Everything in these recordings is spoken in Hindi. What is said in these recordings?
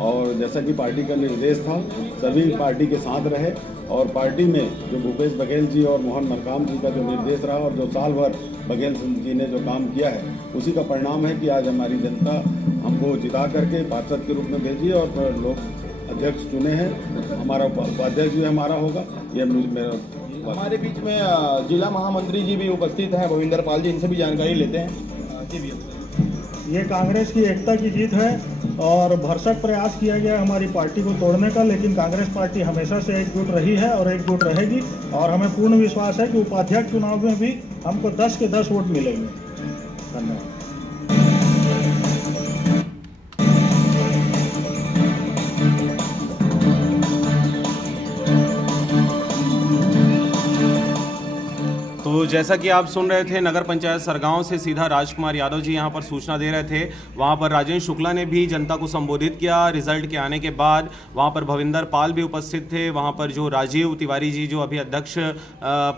और जैसा कि पार्टी का निर्देश था सभी पार्टी के साथ रहे और पार्टी में जो भूपेश बघेल जी और मोहन मरकाम जी का जो निर्देश रहा और जो साल भर बघेल जी ने जो काम किया है उसी का परिणाम है कि आज हमारी जनता हमको जिता करके पार्षद के रूप में भेजी और लोग अध्यक्ष चुने हैं। हमारा उपाध्यक्ष भी हमारा होगा। ये मेरा हमारे बीच में जिला महामंत्री जी भी उपस्थित हैं, भविंदर पाल जी, इनसे भी जानकारी लेते हैं। जी भैया, ये कांग्रेस की एकता की जीत है और भरसक प्रयास किया गया हमारी पार्टी को तोड़ने का, लेकिन कांग्रेस पार्टी हमेशा से एकजुट रही है और एकजुट रहेगी और हमें पूर्ण विश्वास है कि उपाध्यक्ष चुनाव में भी हमको 10 के 10 वोट मिलेंगे। धन्यवाद। तो जैसा कि आप सुन रहे थे, नगर पंचायत सरगांव से सीधा राजकुमार यादव जी यहां पर सूचना दे रहे थे। वहां पर राजेंद्र शुक्ला ने भी जनता को संबोधित किया। रिजल्ट के आने के बाद वहां पर भविंदर पाल भी उपस्थित थे। वहां पर जो राजीव तिवारी जी जो अभी अध्यक्ष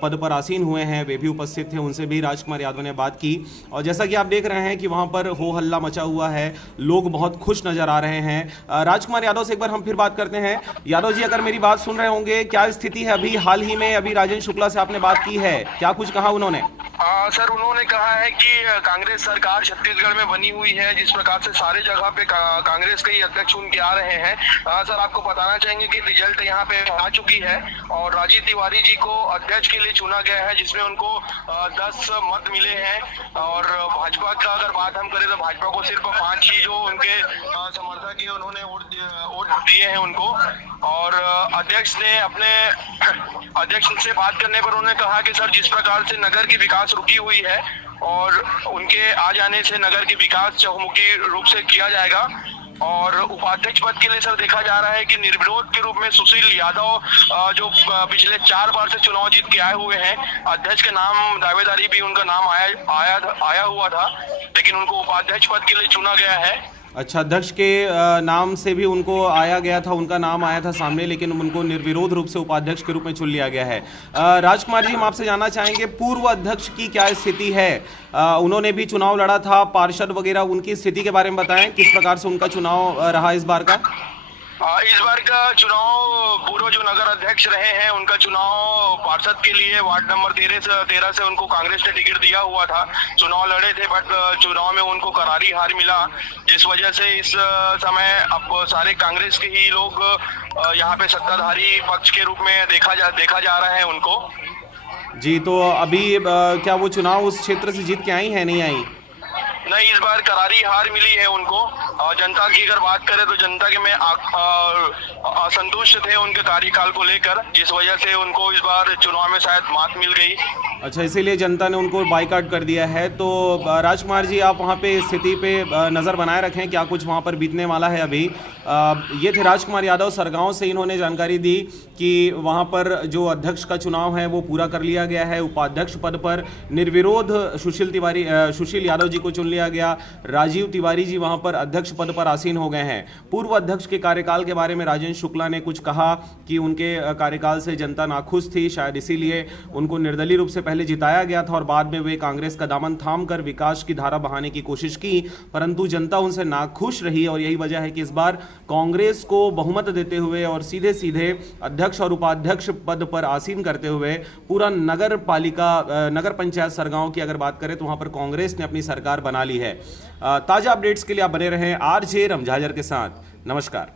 पद पर आसीन हुए हैं वे भी उपस्थित थे, उनसे भी राजकुमार यादव ने बात की। और जैसा कि आप देख रहे हैं कि वहाँ पर हो हल्ला मचा हुआ है, लोग बहुत खुश नजर आ रहे हैं। राजकुमार यादव से एक बार हम फिर बात करते हैं। यादव जी, अगर मेरी बात सुन रहे होंगे, क्या स्थिति है अभी? हाल ही में अभी राजेंद्र शुक्ला से आपने बात की है, क्या कुछ कहा उन्होंने? सर, उन्होंने कहा है कि कांग्रेस सरकार छत्तीसगढ़ में बनी हुई है, जिस प्रकार से सारे जगह पे कांग्रेस के ही अध्यक्ष चुन के आ रहे हैं। सर, आपको बताना चाहेंगे कि रिजल्ट यहाँ पे आ चुकी है और राजीव तिवारी जी को अध्यक्ष के लिए चुना गया है, जिसमें उनको 10 मत मिले हैं। और भाजपा का अगर बात हम करें तो भाजपा को सिर्फ 5 ही जो उनके समर्थक है उन्होंने वोट दिए हैं उनको। और अध्यक्ष ने अपने अध्यक्ष से बात करने पर उन्होंने कहा कि सर, जिस प्रकार से नगर की विकास रुकी हुई है और उनके आ जाने से नगर की विकास चहुमुखी रूप से किया जाएगा। और उपाध्यक्ष पद के लिए सर देखा जा रहा है कि निर्विरोध के रूप में सुशील यादव जो पिछले 4 बार से चुनाव जीत के आए हुए हैं, अध्यक्ष के नाम दावेदारी भी उनका नाम आया हुआ था, लेकिन उनको उपाध्यक्ष पद के लिए चुना गया है। अच्छा, अध्यक्ष के नाम से भी उनको आया गया था, उनका नाम आया था सामने, लेकिन उनको निर्विरोध रूप से उपाध्यक्ष के रूप में चुन लिया गया है। राजकुमार जी, हम आपसे जानना चाहेंगे पूर्व अध्यक्ष की क्या स्थिति है? उन्होंने भी चुनाव लड़ा था, पार्षद वगैरह, उनकी स्थिति के बारे में बताएं, किस प्रकार से उनका चुनाव रहा इस बार का? इस बार का चुनाव पूर्व जो नगर अध्यक्ष रहे हैं उनका चुनाव पार्षद के लिए वार्ड नंबर 13 से उनको कांग्रेस ने टिकट दिया हुआ था। चुनाव लड़े थे, बट चुनाव में उनको करारी हार मिला, जिस वजह से इस समय अब सारे कांग्रेस के ही लोग यहाँ पे सत्ताधारी पक्ष के रूप में देखा जा रहा है उनको। जी, तो अभी क्या वो चुनाव उस क्षेत्र से जीत के आई है, नहीं आई? नहीं, इस बार करारी हार मिली है उनको। जनता की अगर बात करें तो जनता के में असंतुष्ट थे उनके कार्यकाल को लेकर, जिस वजह से उनको इस बार चुनाव में शायद मात मिल गई। अच्छा, इसीलिए जनता ने उनको बाइकआउट कर दिया है। तो राजकुमार जी, आप वहाँ पे स्थिति पे नज़र बनाए रखें, क्या कुछ वहाँ पर बीतने वाला है अभी। ये थे राजकुमार यादव सरगांव से, इन्होंने जानकारी दी कि वहाँ पर जो अध्यक्ष का चुनाव है वो पूरा कर लिया गया है। उपाध्यक्ष पद पर निर्विरोध सुशील यादव जी को चुन लिया गया। राजीव तिवारी जी वहाँ पर अध्यक्ष पद पर आसीन हो गए हैं। पूर्व अध्यक्ष के कार्यकाल के बारे में राजेंद्र शुक्ला ने कुछ कहा कि उनके कार्यकाल से जनता नाखुश थी, शायद इसीलिए उनको निर्दलीय रूप से पहले जिताया गया था और बाद में वे कांग्रेस का दामन थाम कर विकास की धारा बहाने की कोशिश की, परंतु जनता उनसे नाखुश रही और यही वजह है कि इस बार कांग्रेस को बहुमत देते हुए और सीधे सीधे अध्यक्ष और उपाध्यक्ष पद पर आसीन करते हुए पूरा नगर पंचायत सरगांव की अगर बात करें तो वहां पर कांग्रेस ने अपनी सरकार बना ली है। ताजा अपडेट्स के लिए आप बने रहें आरजे रमझाजर के साथ। नमस्कार।